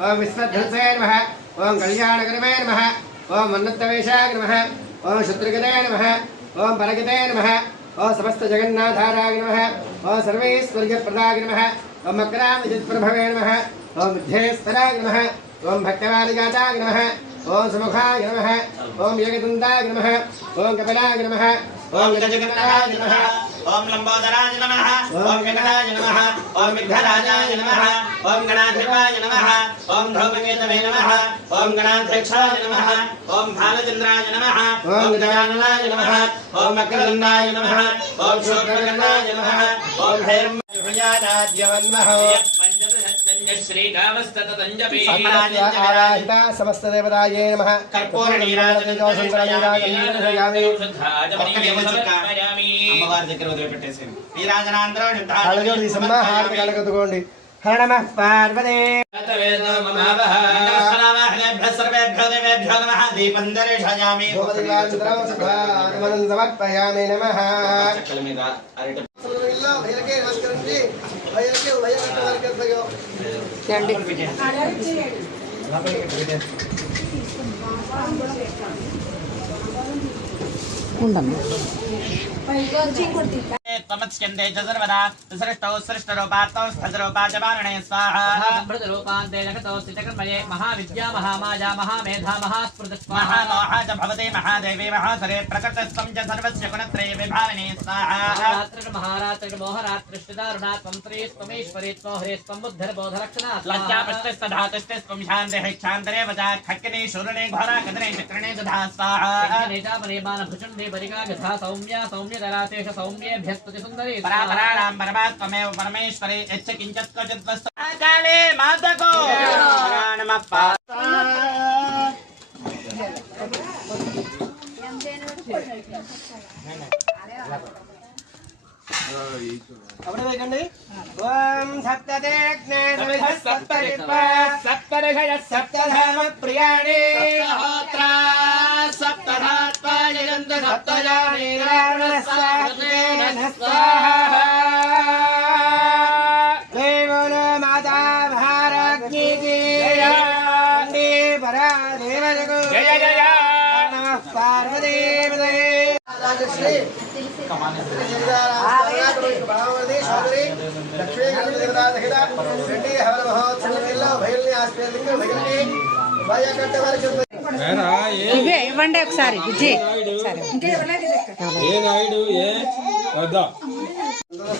ओम विश्वध्वंसे नमः ओम कल्याणकरमे नमः ओम मन्नत्तवेशाय नमः ओम शत्रुगते नमः ओम परगते नमः ओम समस्त जगन्नाथाराय नमः ओम सर्वैश्वर्यप्रदाय नमः ओम मकरामजित्प्रभवे नमः ओम विद्येश्वराय नमः ओम भक्तवादिगाताय नमः ओम सुमुखाय नमः ओम योगदन्ताय नमः ओम कपिलाय नमः ओम गजगणाय नमः ओम लंबोदराय नमः ओम गणराय नमः ओम विघ्नराजाय नमः ओम गणाधिपाय नमः ओम धूमकेतवे नमः ओम गणाध्यक्षाय नमः ओम भालचंद्राय नमः ओम गजाननाय नमः ओम मकरंदाय नमः ओम शुक्रगणाय नमः ओम भैरवन्महो समस्त देवताये नमः कर्पूर नीराजन అమ్మవారి దగ్గర వదిలిపెట్టేసేయండి నీరాజనాంతరం హళజోడి సమ్మ హారతి కలగదుకోండి హర నమః పార్వతే తవేదో మమావహ సర్వేభ్యః సర్వేభ్యో దేవేభ్యో నమః దీపం దర్శయామి భూపతిలాంతరం సుభాగమనం సమర్పయామి నమః చక్కల మీద అరటి సర్వమిల్లా భైరకే నమస్కరించి భైరకే భైరక వర్గసయో చండి ఉండమ్మ तमस्कंदे सर्वदा सृष्टौ सृष्टरूपात्तौ स्थरूपाचवारणे स्वाहा अमृतरूपान्ते जगतो स्थितकर्मये महाविद्या महामाया महामेधा महास्फुरद स्वाहा महामोहा च भवते महादेवी महासरे प्रकृतस्त्वं च सर्वस्य गुणत्रये विभावने स्वाहा महारात्रिर्मोहरात्रिष्टदारुणात्वं त्रिस्त्वमेश्वरी त्वहरेस्त्वं बुद्धिर्बोधलक्षणा लज्जापष्टस्तधातुष्टस्त्वं शान्तिः क्षान्तरे वचा खक्किने शूरणे घोरा कदने चित्रणे दधा स्वाहा नेतापने बाणभुचुण्डे परिका गथा सौम्या सौम्यदरातेश सौम्येभ्यस्तुति सुंदरी परापराणां परमात्ममेव परमेश्वरे यच्च किंचित् क्वचित् वस्तु काले मातको नमः ओम सप्तदेग्ने सप्तऋषय सप्तधाम प्रियाणि होत्रा सप्तधात्वा जयन्त सप्तजानि स्वाहा देवो माता भारज्ञी की जय परा देव जय जय नमः पार्वती राजश्री ఇవే ఇవ్వండి ఒకసారి విజయ్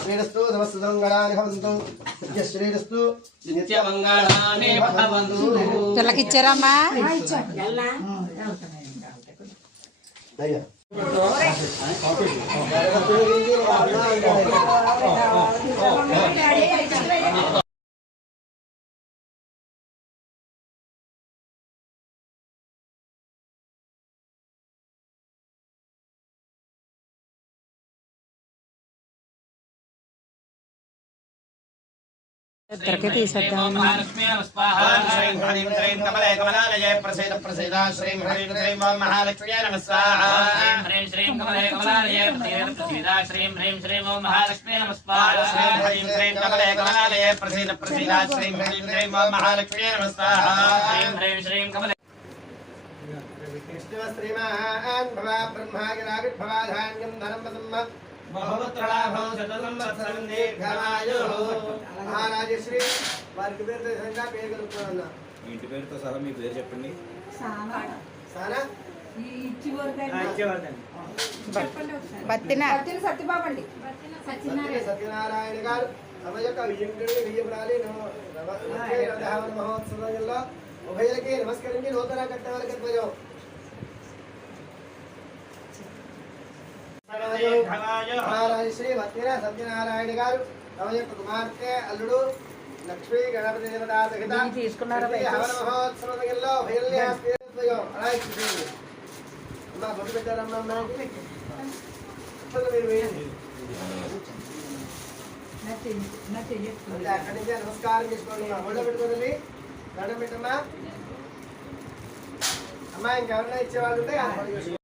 శ్రీరస్తు సమస్త మంగళాని భవంతు శ్రీరస్తు నిత్య మంగళాని భవంతు తులకిచ్చారమ్మా అయ్యా महालक्ष्मी स्वाहा श्रीं ह्रीं क्लीं कमले कमलालये प्रसीद प्रसीद श्रीं ह्रीं क्लीं ओम महालक्ष्मी नमः स्वाहा ह्रीं श्रीं कमले कमलालये प्रसीद प्रसीद श्रीं ह्रीं श्रीं ओम महालक्ष्मी नमः स्वाहा श्रीं ह्रीं क्लीं कमले कमलालये प्रसीद प्रसीद श्रीं ह्रीं क्लीं ओम महालक्ष्मी नमः स्वाहा श्रीं ह्रीं श्रीं कमले कृष्ण श्रीमान भवा ब्रह्मागिरागिर भवा धान्यं धनं वसम्म बहुपुत्रलाभं शतसंवत्सरं दीर्घमायुः महाराज श्री వారికి పేరుతో సంగా పేరు కలుపుకోవాలన్నా ఇంటి పేరుతో సహా మీ పేరు చెప్పండి సానా సానా ఈ ఇచ్చివర్ధన్ బత్తిన సత్యబాబు అండి సత్యనారాయణ గారు సమయక విజయంకుడి విజయప్రాలి రథావన మహోత్సవంలో ఉభయులకి నమస్కరించి నూతన కట్టవారికి అర్పజం महाराज श्री भक्तिना सत्यनारायण गारू तम యొక్క కుమార్తె అల్లుడు లక్ష్మీ గణపతి దేవతా సహిత తీసుకున్నారా హవన మహోత్సవంలో భైరవి ఆస్తియో అలాగే అమ్మ బొట్టు పెట్టారమ్మ అమ్మకి అసలు మీరు వేయండి అక్కడి నుంచి నమస్కారం చేసుకోండి బొట్టు పెట్టుకోండి దండం పెట్టమ్మా అమ్మ ఇంకెవరైనా ఇచ్చేవాళ్ళు ఉంటే